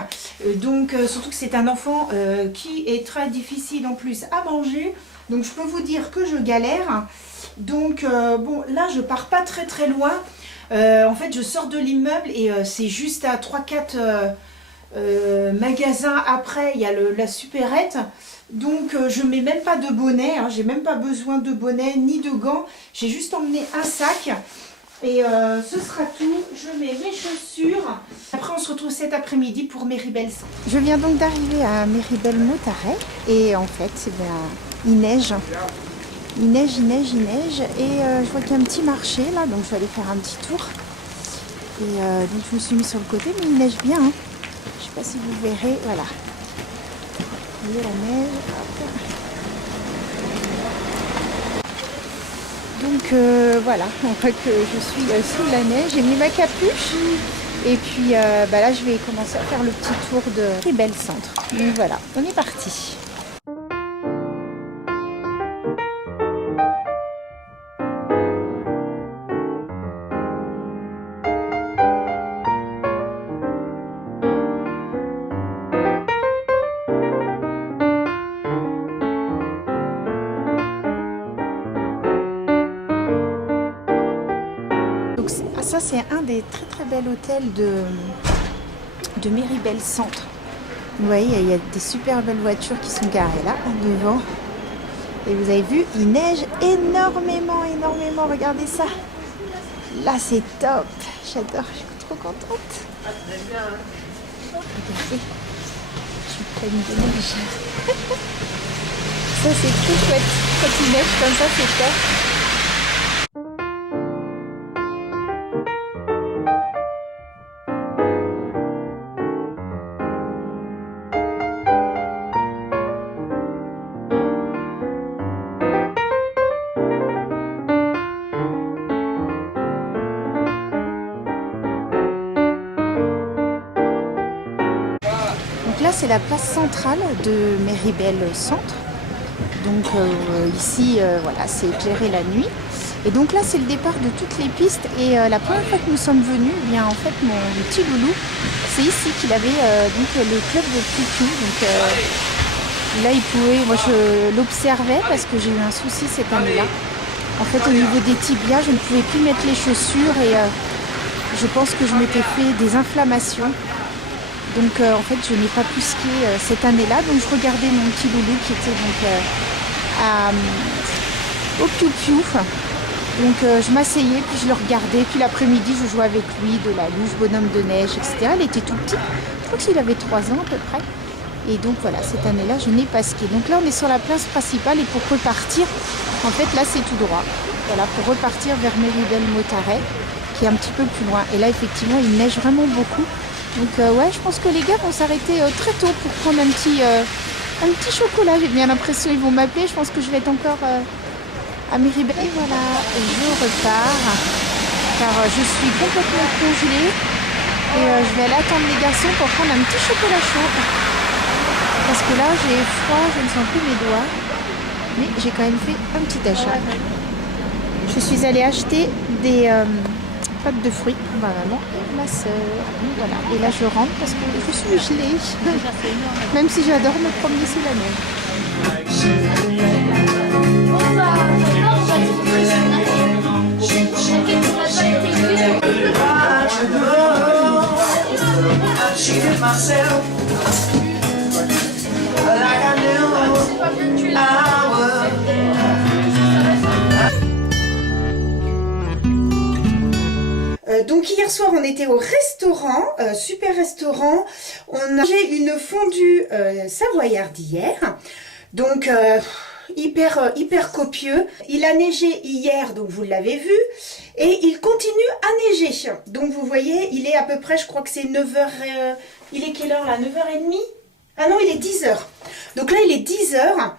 Donc surtout que c'est un enfant qui est très difficile en plus à manger. Donc je peux vous dire que je galère. Donc bon, là, je pars pas très loin. En fait, je sors de l'immeuble et c'est juste à 3-4 magasins après, il y a la supérette. Donc, je mets même pas de bonnet, hein, j'ai même pas besoin de bonnet ni de gants. J'ai juste emmené un sac et ce sera tout. Je mets mes chaussures. Après, on se retrouve cet après-midi pour Méribel. Je viens donc d'arriver à Méribel Motaret et en fait, c'est bien, il neige. Il neige et je vois qu'il y a un petit marché là, donc je vais aller faire un petit tour. Et donc je me suis mis sur le côté, mais il neige bien. Hein. Je sais pas si vous verrez, voilà. Vous voyez la neige. Hop. Donc voilà, on voit que je suis sous la neige. J'ai mis ma capuche et puis là je vais commencer à faire le petit tour de Méribel Centre. Donc voilà, on est parti. Ça, c'est un des très bels hôtels de Méribel Centre. Vous voyez, il y a des super belles voitures qui sont garées là, devant. Et vous avez vu, il neige énormément. Regardez ça. Là, c'est top. J'adore, je suis trop contente. Regardez, je suis pleine de neige. Ça, c'est trop chouette. Quand il neige comme ça, c'est top. Là, c'est la place centrale de Méribel Centre. Donc ici, voilà, c'est éclairé la nuit. Et donc là, c'est le départ de toutes les pistes. Et la première fois que nous sommes venus, eh bien, en fait, mon petit loulou, c'est ici qu'il avait donc, le club de Piu-Piu. Donc là, il pouvait, moi je l'observais parce que j'ai eu un souci cette année-là. En fait, au niveau des tibias, je ne pouvais plus mettre les chaussures et je pense que je m'étais fait des inflammations. Donc en fait je n'ai pas pu skier cette année-là, donc je regardais mon petit loulou qui était donc au Piu-Piu. Donc je m'asseyais, puis je le regardais, puis l'après-midi je jouais avec lui, de la luge, bonhomme de neige, etc. Il était tout petit, je crois qu'il avait 3 ans à peu près. Et donc voilà, cette année-là je n'ai pas skié. Donc là on est sur la place principale et pour repartir, en fait là c'est tout droit. Voilà, pour repartir vers Méribel Motaret, qui est un petit peu plus loin. Et là effectivement il neige vraiment beaucoup. Donc ouais, je pense que les gars vont s'arrêter très tôt pour prendre un petit chocolat. J'ai bien l'impression qu'ils vont m'appeler. Je pense que je vais être encore à Méribel. Et voilà, je repars car je suis complètement congelée et je vais aller attendre les garçons pour prendre un petit chocolat chaud. parce que là j'ai froid, je ne sens plus mes doigts. Mais j'ai quand même fait un petit achat. Je suis allée acheter des pâtes de fruits pour ma maman et ma soeur. Voilà. Et là je rentre parce que je suis gelée. Même si j'adore me promener sous la neige. Donc hier soir on était au restaurant, super restaurant, on a mangé une fondue savoyarde hier, donc hyper copieux. Il a neigé hier, donc vous l'avez vu, et il continue à neiger. Donc vous voyez, il est à peu près, je crois que c'est 9h, il est quelle heure là, 9h30? Ah non, il est 10h. Donc là il est 10h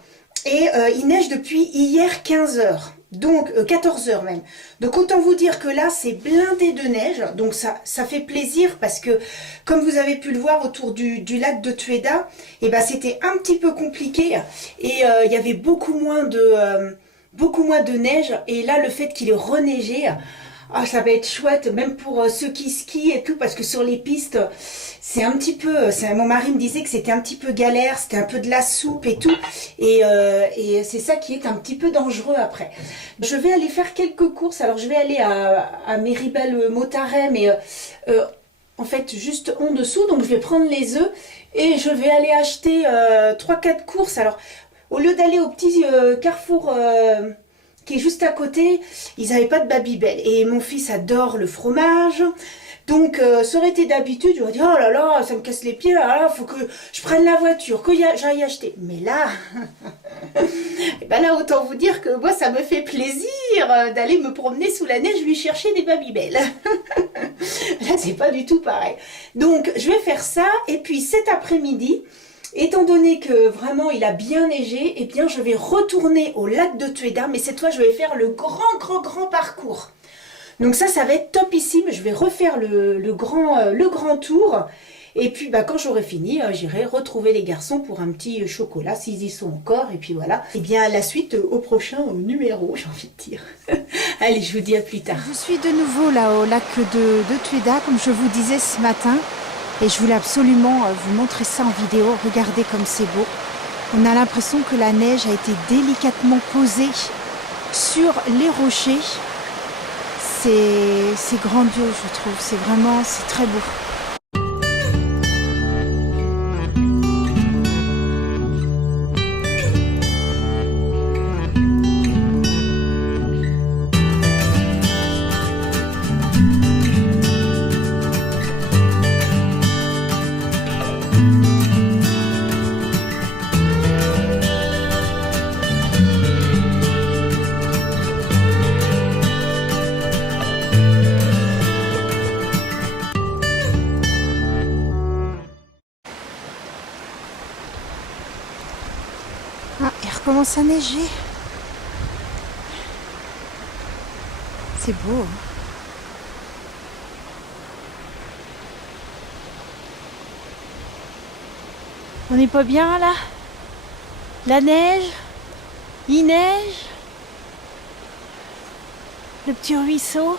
et il neige depuis hier 15h. Donc 14h même. Donc autant vous dire que là c'est blindé de neige. Donc ça fait plaisir parce que comme vous avez pu le voir autour du lac de Tueda, et ben c'était un petit peu compliqué et il y avait beaucoup moins de neige. Et là le fait qu'il ait reneigé, ah, ça va être chouette, même pour ceux qui skient et tout, parce que sur les pistes, c'est un petit peu... Mon mari me disait que c'était un petit peu galère, c'était un peu de la soupe et tout, et c'est ça qui est un petit peu dangereux après. Je vais aller faire quelques courses, alors je vais aller à Méribel-Motaret, mais en fait juste en dessous, donc je vais prendre les œufs, et je vais aller acheter 3-4 courses. Alors, au lieu d'aller au petit carrefour... qui est juste à côté, ils n'avaient pas de Babybel. Et mon fils adore le fromage. Donc, ça aurait été d'habitude, j'aurais dit, oh là là, ça me casse les pieds, là, faut que je prenne la voiture, que j'aille acheter. Mais là, et ben là, autant vous dire que moi, ça me fait plaisir d'aller me promener sous la neige, lui chercher des Babybel. Là, c'est pas du tout pareil. Donc, je vais faire ça, et puis cet après-midi, étant donné que vraiment il a bien neigé, eh bien je vais retourner au lac de Tueda, mais cette fois je vais faire le grand parcours. Donc ça va être topissime, je vais refaire le grand tour. Et puis bah, quand j'aurai fini, j'irai retrouver les garçons pour un petit chocolat, s'ils y sont encore. Et puis voilà, et bien la suite au prochain numéro, j'ai envie de dire. Allez, je vous dis à plus tard. Je suis de nouveau là au lac de Tueda, comme je vous disais ce matin. Et je voulais absolument vous montrer ça en vidéo. Regardez comme c'est beau. On a l'impression que la neige a été délicatement posée sur les rochers. C'est grandiose, je trouve. C'est très beau. Ah, il recommence à neiger. C'est beau. Hein. On n'est pas bien là? La neige, il neige, le petit ruisseau,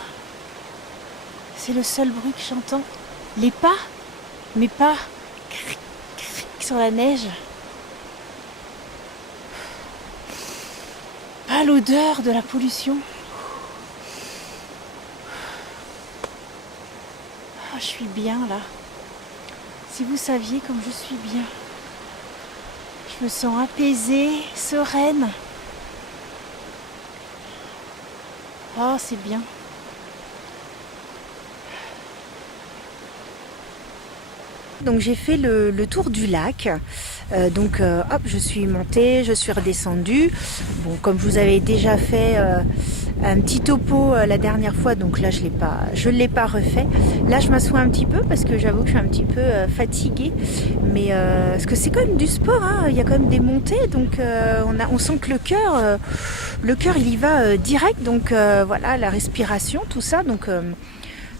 c'est le seul bruit que j'entends. Les pas, mes pas, cric, cric sur la neige. Pas l'odeur de la pollution. Oh, je suis bien là. Si vous saviez comme je suis bien. Je me sens apaisée, sereine. Oh, c'est bien. Donc j'ai fait le tour du lac. Hop, je suis montée, je suis redescendue. Bon, comme je vous avais déjà fait un petit topo la dernière fois, donc là je l'ai pas refait. Là je m'assois un petit peu parce que j'avoue que je suis un petit peu fatiguée, mais parce que c'est quand même du sport, hein. Il y a quand même des montées, donc on sent que le cœur il y va direct, donc voilà, la respiration, tout ça,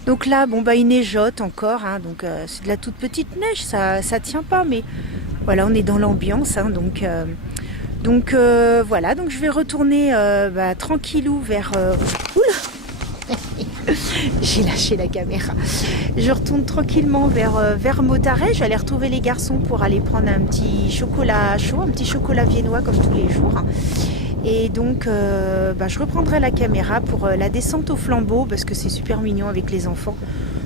donc là, bon bah il neigeote encore, hein, donc c'est de la toute petite neige, ça tient pas, mais Voilà, on est dans l'ambiance, hein, donc voilà, donc je vais retourner tranquillou vers... Oula j'ai lâché la caméra. Je retourne tranquillement vers Motaret. Je vais aller retrouver les garçons pour aller prendre un petit chocolat chaud, un petit chocolat viennois comme tous les jours. Et donc je reprendrai la caméra pour la descente au flambeau parce que c'est super mignon avec les enfants.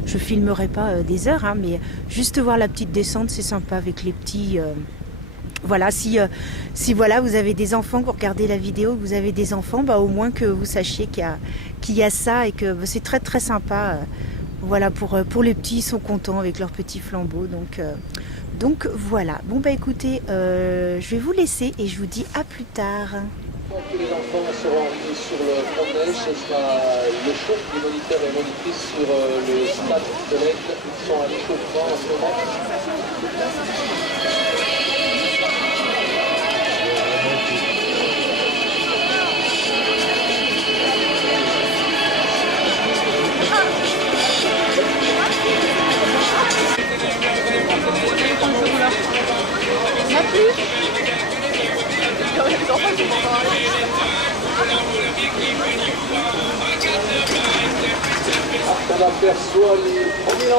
Je filmerai pas des heures, hein, mais juste voir la petite descente, c'est sympa avec les petits... Voilà, si voilà, vous avez des enfants, que vous regardez la vidéo, que vous avez des enfants, au moins que vous sachiez qu'il y a ça et que c'est très très sympa. Voilà, pour les petits, ils sont contents avec leur petit flambeau. Donc voilà. Bon écoutez, je vais vous laisser et je vous dis à plus tard. Tous les enfants seront mis sur le front de neige, ce sera le chaud des moniteurs et monitrices sur le stade de l'Aigle. Ils sont à l'échauffement en ce moment. On aperçoit les premiers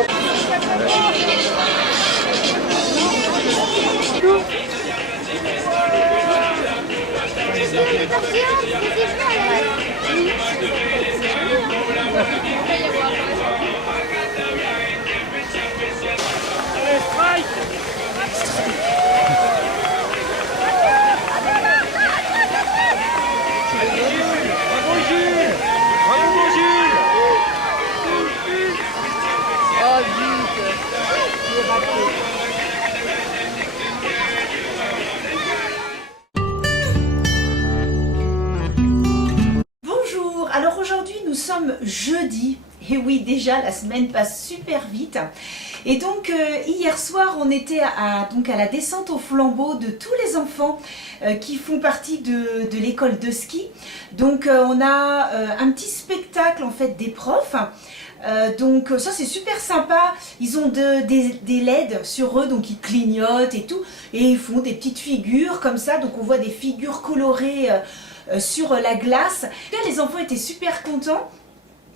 Bonjour, alors aujourd'hui nous sommes jeudi, et oui déjà la semaine passe super vite. Et donc hier soir on était à la descente au flambeau de tous les enfants qui font partie de l'école de ski. Donc on a un petit spectacle en fait des profs. Donc ça c'est super sympa, ils ont des LED sur eux, donc ils clignotent et tout, et ils font des petites figures comme ça, donc on voit des figures colorées sur la glace. Là, les enfants étaient super contents.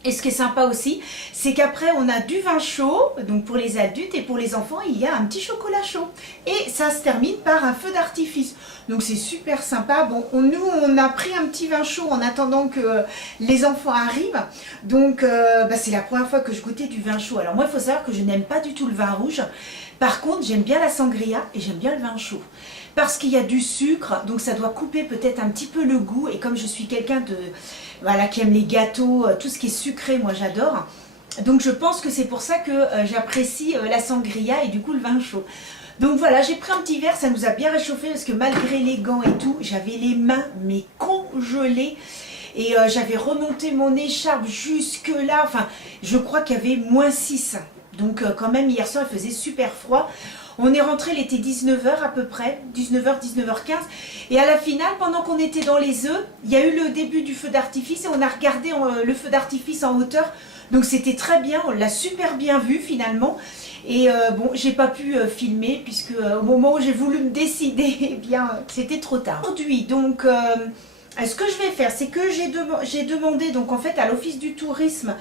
Et ce qui est sympa aussi, c'est qu'après on a du vin chaud, donc pour les adultes, et pour les enfants il y a un petit chocolat chaud. Et ça se termine par un feu d'artifice. Donc c'est super sympa. Bon, nous on a pris un petit vin chaud en attendant que les enfants arrivent. Donc c'est la première fois que je goûtais du vin chaud. Alors moi il faut savoir que je n'aime pas du tout le vin rouge. Par contre j'aime bien la sangria et j'aime bien le vin chaud. Parce qu'il y a du sucre, donc ça doit couper peut-être un petit peu le goût. Et comme je suis quelqu'un qui aime les gâteaux, tout ce qui est sucré, moi j'adore. Donc je pense que c'est pour ça que j'apprécie la sangria et du coup le vin chaud. Donc voilà, j'ai pris un petit verre, ça nous a bien réchauffé parce que malgré les gants et tout, j'avais les mains mais congelées. Et j'avais remonté mon écharpe jusque là, enfin je crois qu'il y avait -6. Donc quand même hier soir il faisait super froid. On est rentré, il était 19h à peu près, 19h, 19h15. Et à la finale, pendant qu'on était dans les œufs, il y a eu le début du feu d'artifice et on a regardé le feu d'artifice en hauteur. Donc c'était très bien, on l'a super bien vu finalement. Et bon, j'ai pas pu filmer puisque au moment où j'ai voulu me décider, eh bien c'était trop tard. Aujourd'hui, donc... ce que je vais faire, c'est que j'ai demandé donc en fait à l'Office du tourisme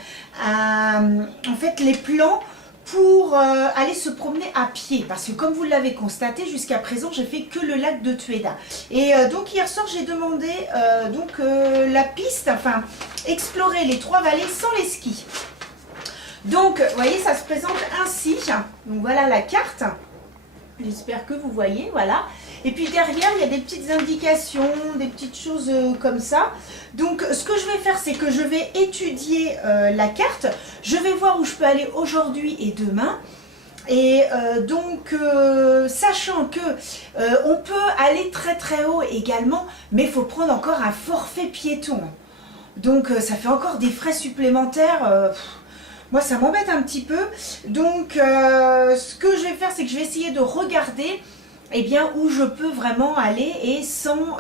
en fait les plans pour aller se promener à pied, parce que comme vous l'avez constaté, jusqu'à présent j'ai fait que le lac de Tueda. Et donc hier soir j'ai demandé la piste, enfin explorer les 3 vallées sans les skis. Donc vous voyez, ça se présente ainsi. Donc voilà la carte, j'espère que vous voyez, voilà. Et puis derrière, il y a des petites indications, des petites choses comme ça. Donc ce que je vais faire, c'est que je vais étudier la carte. Je vais voir où je peux aller aujourd'hui et demain. Et sachant que on peut aller très très haut également, mais il faut prendre encore un forfait piéton. Donc ça fait encore des frais supplémentaires. Moi ça m'embête un petit peu. Donc ce que je vais faire, c'est que je vais essayer de regarder où je peux vraiment aller et sans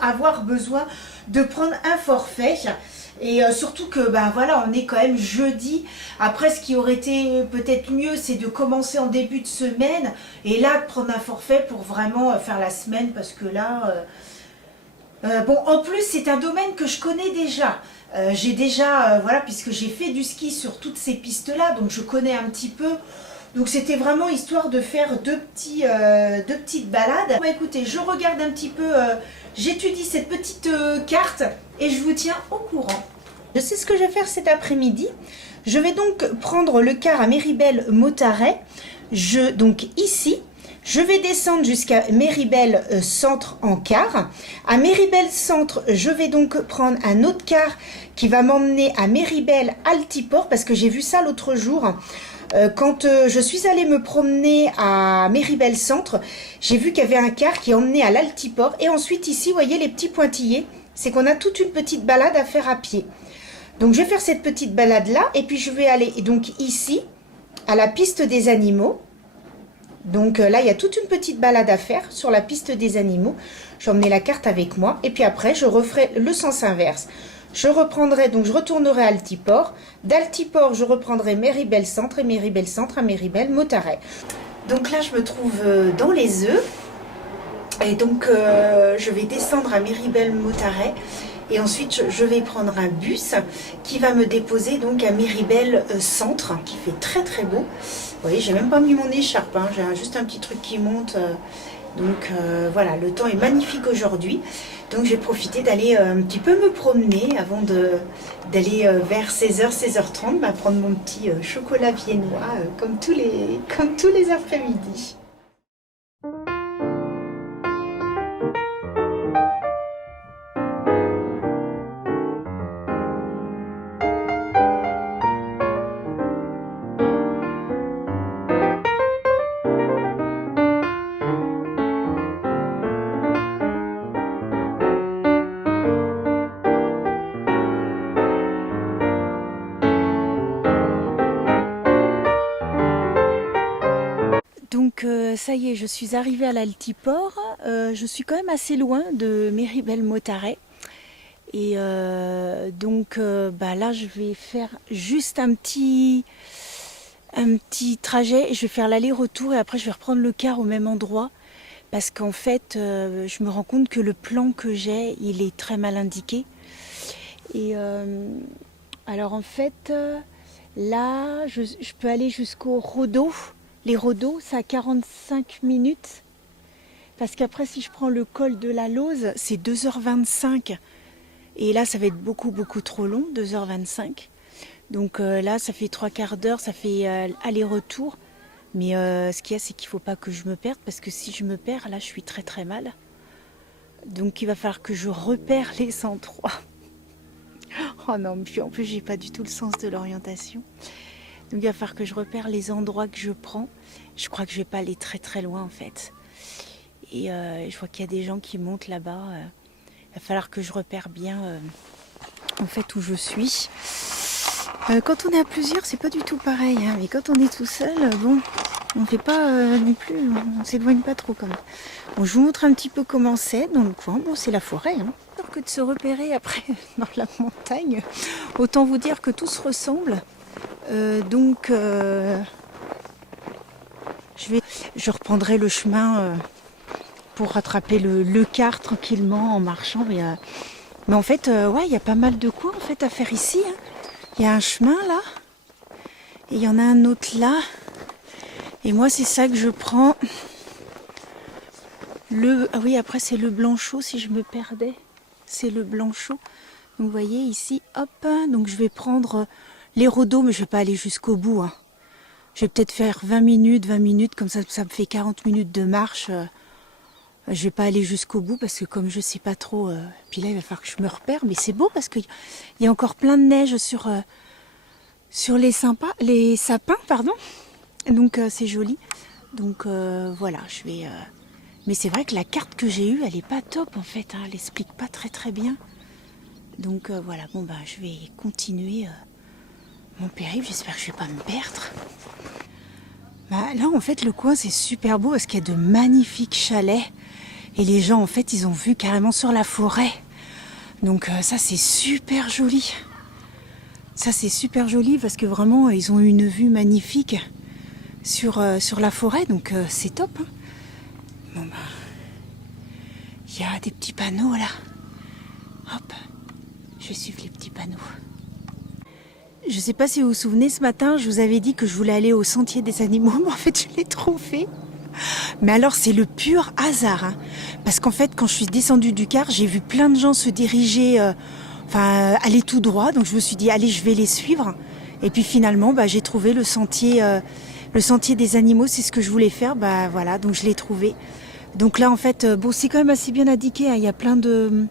avoir besoin de prendre un forfait. Et surtout que bah voilà, on est quand même jeudi. Après, ce qui aurait été peut-être mieux, c'est de commencer en début de semaine et là de prendre un forfait pour vraiment faire la semaine, parce que là, bon, en plus c'est un domaine que je connais déjà. J'ai déjà, voilà, puisque j'ai fait du ski sur toutes ces pistes-là, donc je connais un petit peu. Donc c'était vraiment histoire de faire deux petites balades. Bon, écoutez, je regarde un petit peu, j'étudie cette petite carte et je vous tiens au courant. Je sais ce que je vais faire cet après-midi. Je vais donc prendre le car à Méribel-Motaret. Donc ici, je vais descendre jusqu'à Méribel Centre en car. À Méribel Centre, je vais donc prendre un autre car qui va m'emmener à Méribel Altiport, parce que j'ai vu ça l'autre jour. Quand je suis allée me promener à Méribel Centre, j'ai vu qu'il y avait un car qui emmenait à l'Altiport. Et ensuite ici, vous voyez les petits pointillés, c'est qu'on a toute une petite balade à faire à pied. Donc je vais faire cette petite balade là, et puis je vais aller donc ici, à la piste des animaux. Donc là, il y a toute une petite balade à faire sur la piste des animaux. J'ai emmené la carte avec moi, et puis après, je referai le sens inverse. Je reprendrai, donc je retournerai à Altiport. D'Altiport, je reprendrai Méribel Centre, et Méribel Centre à Méribel-Motaret. Donc là, je me trouve dans les œufs. Et donc, je vais descendre à Méribel-Motaret. Et ensuite, je vais prendre un bus qui va me déposer donc à Méribel Centre, qui fait très très beau. Vous voyez, j'ai même pas mis mon écharpe, hein. J'ai juste un petit truc qui monte. Donc voilà, le temps est magnifique aujourd'hui. Donc je vais profiter d'aller un petit peu me promener avant d'aller vers 16h, 16h30, bah, prendre mon petit chocolat viennois comme tous les après-midi. Donc ça y est, je suis arrivée à l'Altiport. Je suis quand même assez loin de Méribel-Motaret. Et donc bah là, je vais faire juste un petit trajet. Je vais faire l'aller-retour et après je vais reprendre le car au même endroit. Parce qu'en fait, je me rends compte que le plan que j'ai, il est très mal indiqué. Et alors en fait, là, je peux aller jusqu'au Rodo. Les Rodos, c'est à 45 minutes. Parce qu'après, si je prends le col de la Lose, c'est 2h25. Et là, ça va être beaucoup, beaucoup trop long, 2h25. Donc là, ça fait 3/4 d'heure, ça fait aller-retour. Mais ce qu'il y a, c'est qu'il ne faut pas que je me perde. Parce que si je me perds, là, je suis très, très mal. Donc il va falloir que je repère les endroits. Oh non, puis en plus, j'ai pas du tout le sens de l'orientation. Donc il va falloir que je repère les endroits que je prends. Je crois que je vais pas aller très très loin en fait. Et je vois qu'il y a des gens qui montent là-bas. Il va falloir que je repère bien en fait où je suis. Quand on est à plusieurs, c'est pas du tout pareil. Hein. Mais quand on est tout seul, bon, on fait pas non plus, on s'éloigne pas trop quand même. Bon, je vous montre un petit peu comment c'est dans le coin. Bon, c'est la forêt. Hein. Alors que de se repérer après dans la montagne, autant vous dire que tout se ressemble. Donc je reprendrai le chemin pour rattraper le car tranquillement en marchant. Mais en fait, ouais, il y a pas mal de coins en fait à faire ici. Hein. Il y a un chemin là, et il y en a un autre là. Et moi, c'est ça que je prends. Ah oui, après c'est le Blanchot si je me perdais. C'est le Blanchot. Donc vous voyez ici, hop. Donc je vais prendre les Rodos, mais je vais pas aller jusqu'au bout. Hein. Je vais peut-être faire 20 minutes, comme ça me fait 40 minutes de marche. Je vais pas aller jusqu'au bout parce que comme je sais pas trop, puis là il va falloir que je me repère. Mais c'est beau parce qu'il y a encore plein de neige sur les sapins, pardon. Donc c'est joli. Donc voilà, je vais. Mais c'est vrai que la carte que j'ai eue, elle est pas top en fait. Hein. Elle explique pas très très bien. Donc voilà, bon bah je vais continuer mon périple. J'espère que je vais pas me perdre. Bah, là en fait le coin c'est super beau parce qu'il y a de magnifiques chalets. Et les gens en fait ils ont vu carrément sur la forêt. Donc ça c'est super joli. Ça c'est super joli parce que vraiment ils ont une vue magnifique sur la forêt, donc c'est top. Hein. Bon bah, il y a des petits panneaux là. Hop, je vais suivre les petits panneaux. Je ne sais pas si vous vous souvenez, ce matin, je vous avais dit que je voulais aller au sentier des animaux, mais en fait, je l'ai trouvé. Mais alors, c'est le pur hasard. Hein. Parce qu'en fait, quand je suis descendue du car, j'ai vu plein de gens se diriger, aller tout droit. Donc, je me suis dit, allez, je vais les suivre. Et puis, finalement, bah, j'ai trouvé le sentier des animaux. C'est ce que je voulais faire. Bah, voilà, donc je l'ai trouvé. Donc là, en fait, bon, c'est quand même assez bien indiqué. Hein. Il y a plein de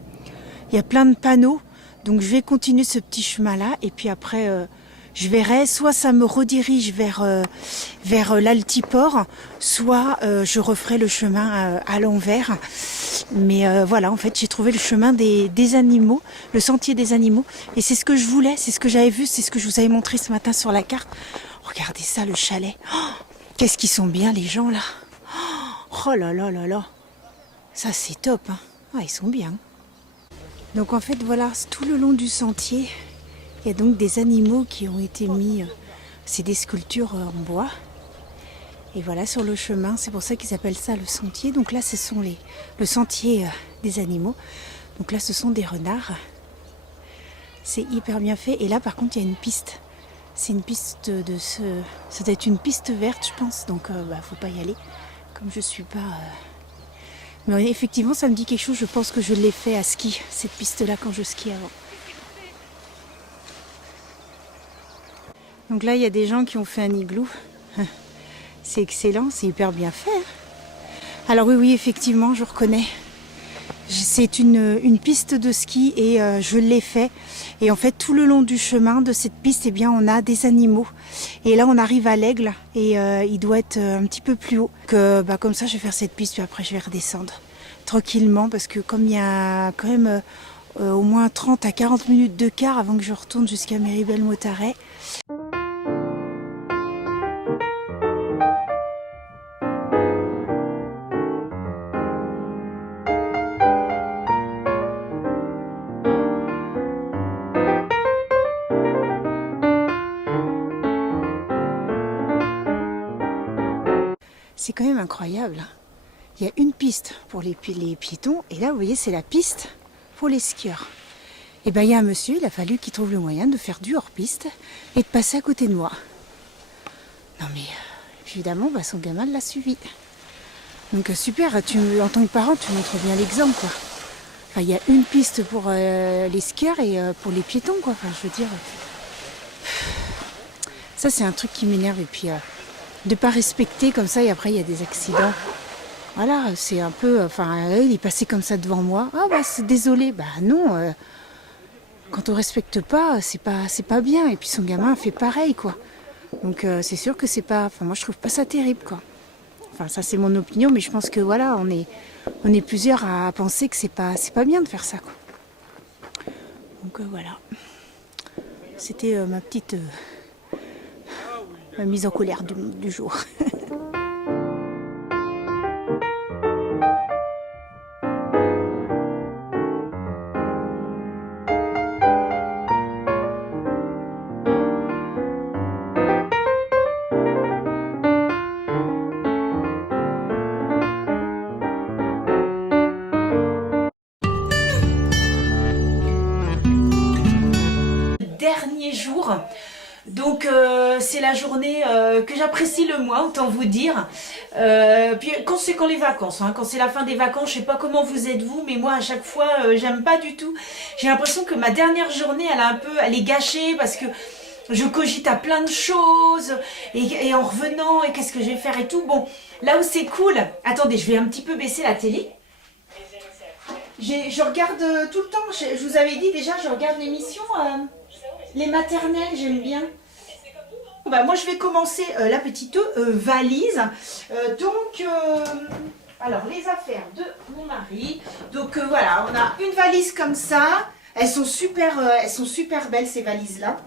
panneaux. Donc je vais continuer ce petit chemin-là et puis après je verrai, soit ça me redirige vers l'Altiport, soit je referai le chemin à l'envers. Mais voilà, en fait j'ai trouvé le chemin des animaux, le sentier des animaux. Et c'est ce que je voulais, c'est ce que j'avais vu, c'est ce que je vous avais montré ce matin sur la carte. Regardez ça, le chalet. Oh, qu'est-ce qu'ils sont bien les gens là. Oh là là là là. Ça c'est top. Hein. Ah, ils sont bien. Donc en fait voilà, tout le long du sentier, il y a donc des animaux qui ont été mis, c'est des sculptures en bois. Et voilà sur le chemin, c'est pour ça qu'ils appellent ça le sentier. Donc là ce sont le sentier des animaux. Donc là ce sont des renards. C'est hyper bien fait. Et là par contre il y a une piste. C'est une piste ça doit être une piste verte je pense. Donc faut pas y aller. Comme je suis pas... Mais effectivement, ça me dit quelque chose. Je pense que je l'ai fait à ski, cette piste-là, quand je skiais avant. Donc là, il y a des gens qui ont fait un igloo. C'est excellent, c'est hyper bien fait. Alors oui, effectivement, je reconnais. C'est une piste de ski et je l'ai fait. Et en fait, tout le long du chemin de cette piste, eh bien, on a des animaux. Et là, on arrive à l'Aigle et il doit être un petit peu plus haut. Comme ça, je vais faire cette piste puis après, je vais redescendre tranquillement parce que comme il y a quand même au moins 30 à 40 minutes de car avant que je retourne jusqu'à Méribel-Motaret. C'est quand même incroyable. Il y a une piste pour les piétons et là, vous voyez, c'est la piste pour les skieurs. Et bien, il y a un monsieur, il a fallu qu'il trouve le moyen de faire du hors-piste et de passer à côté de moi. Non mais, évidemment, son gamin l'a suivi. Donc super, en tant que parent, tu montres bien l'exemple, quoi. Enfin, il y a une piste pour les skieurs et pour les piétons, quoi. Enfin, je veux dire... Ça, c'est un truc qui m'énerve. Et puis... de pas respecter comme ça et après il y a des accidents. Voilà, c'est un peu... il est passé comme ça devant moi. Ah c'est désolé. Non, quand on respecte pas, c'est pas bien. Et puis son gamin fait pareil, quoi. Donc c'est sûr que c'est pas... moi je trouve pas ça terrible, quoi. Ça c'est mon opinion, mais je pense que voilà, on est plusieurs à penser que c'est pas bien de faire ça, quoi. Donc voilà. C'était ma petite... mise en colère du jour. Dernier jour. Donc c'est la journée que j'apprécie le moins, autant vous dire. Puis quand les vacances, hein, quand c'est la fin des vacances, je sais pas comment vous êtes vous, mais moi à chaque fois j'aime pas du tout. J'ai l'impression que ma dernière journée elle est gâchée parce que je cogite à plein de choses et en revenant et qu'est-ce que je vais faire et tout. Bon, là où c'est cool, attendez, je vais un petit peu baisser la télé. Je regarde tout le temps, je vous avais dit déjà, je regarde l'émission, les maternelles, j'aime bien. Moi je vais commencer la petite valise. Alors les affaires de mon mari. Donc voilà, on a une valise comme ça. Elles sont super belles ces valises là.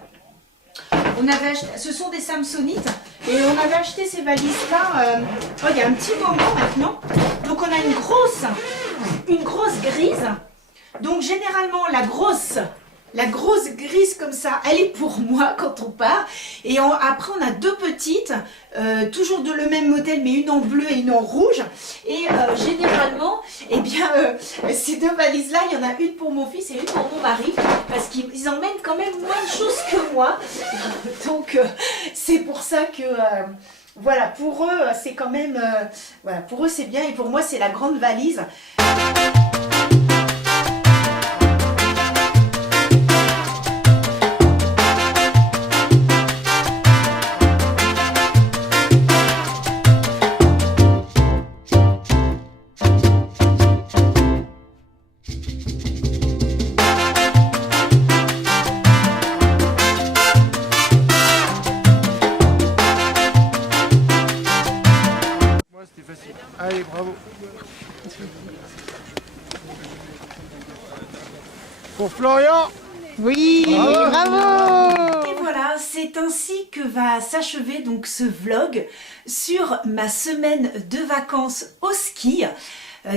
Ce sont des Samsonites et on avait acheté ces valises là il y a un petit moment maintenant. Donc on a une grosse grise. Donc généralement la grosse La grosse grise comme ça, elle est pour moi quand on part. Et après, on a deux petites, toujours de le même modèle, mais une en bleu et une en rouge. Et généralement, eh bien, ces deux valises-là, il y en a une pour mon fils et une pour mon mari, parce qu'ils emmènent quand même moins de choses que moi. Donc, c'est pour ça que... voilà, pour eux, c'est quand même... voilà, pour eux, c'est bien. Et pour moi, c'est la grande valise. C'était facile. Allez, bravo. Pour Florian. Oui, bravo. Et voilà, c'est ainsi que va s'achever donc ce vlog sur ma semaine de vacances au ski.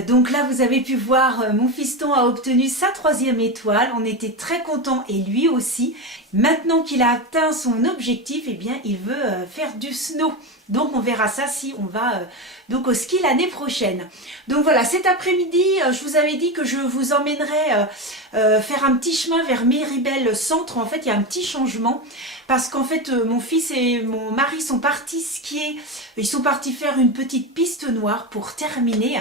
Donc là, vous avez pu voir, mon fiston a obtenu sa 3e étoile. On était très contents et lui aussi. Maintenant qu'il a atteint son objectif, eh bien, il veut faire du snow. Donc on verra ça si on va donc au ski l'année prochaine. Donc voilà, cet après-midi, je vous avais dit que je vous emmènerais faire un petit chemin vers Méribel Centre. En fait, il y a un petit changement parce qu'en fait, mon fils et mon mari sont partis skier. Ils sont partis faire une petite piste noire pour terminer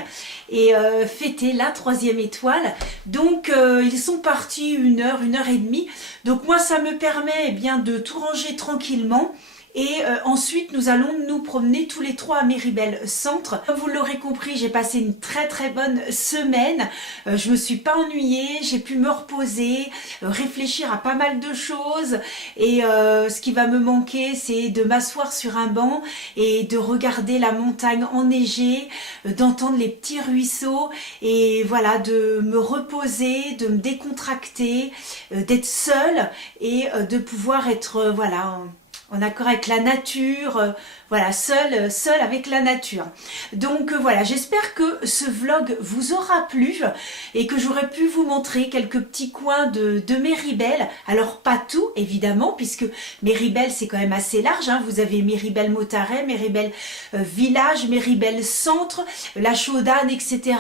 et fêter la 3e étoile. Donc ils sont partis 1 heure, 1 heure et demie. Donc moi, ça me permet eh bien de tout ranger tranquillement. Et ensuite, nous allons nous promener tous les 3 à Méribel Centre. Comme vous l'aurez compris, j'ai passé une très très bonne semaine. Je me suis pas ennuyée, j'ai pu me reposer, réfléchir à pas mal de choses. Et ce qui va me manquer, c'est de m'asseoir sur un banc et de regarder la montagne enneigée, d'entendre les petits ruisseaux et voilà, de me reposer, de me décontracter, d'être seule et de pouvoir être voilà en accord avec la nature, voilà, seul avec la nature. Donc voilà, j'espère que ce vlog vous aura plu et que j'aurai pu vous montrer quelques petits coins de Méribel. Alors pas tout évidemment, puisque Méribel c'est quand même assez large, hein. Vous avez Méribel Motaret, Méribel Village, Méribel Centre, La Chaudane, etc.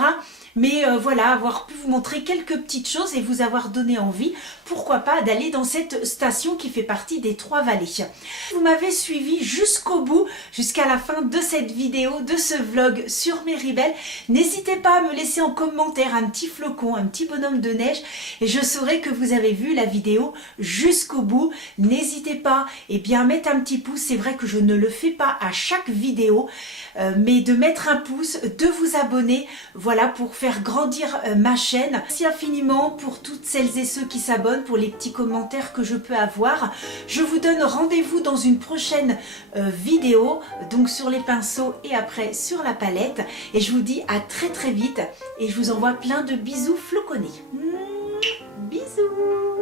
Mais voilà, avoir pu vous montrer quelques petites choses et vous avoir donné envie, pourquoi pas, d'aller dans cette station qui fait partie des 3 vallées. Vous m'avez suivi jusqu'au bout, jusqu'à la fin de cette vidéo, de ce vlog sur Méribel. N'hésitez pas à me laisser en commentaire un petit flocon, un petit bonhomme de neige et je saurai que vous avez vu la vidéo jusqu'au bout. N'hésitez pas eh bien, à mettre un petit pouce, c'est vrai que je ne le fais pas à chaque vidéo, mais de mettre un pouce, de vous abonner, voilà, pour faire grandir ma chaîne. Merci infiniment pour toutes celles et ceux qui s'abonnent, pour les petits commentaires que je peux avoir. Je vous donne rendez-vous dans une prochaine vidéo, donc sur les pinceaux et après sur la palette. Et je vous dis à très très vite et je vous envoie plein de bisous floconnés. Bisous.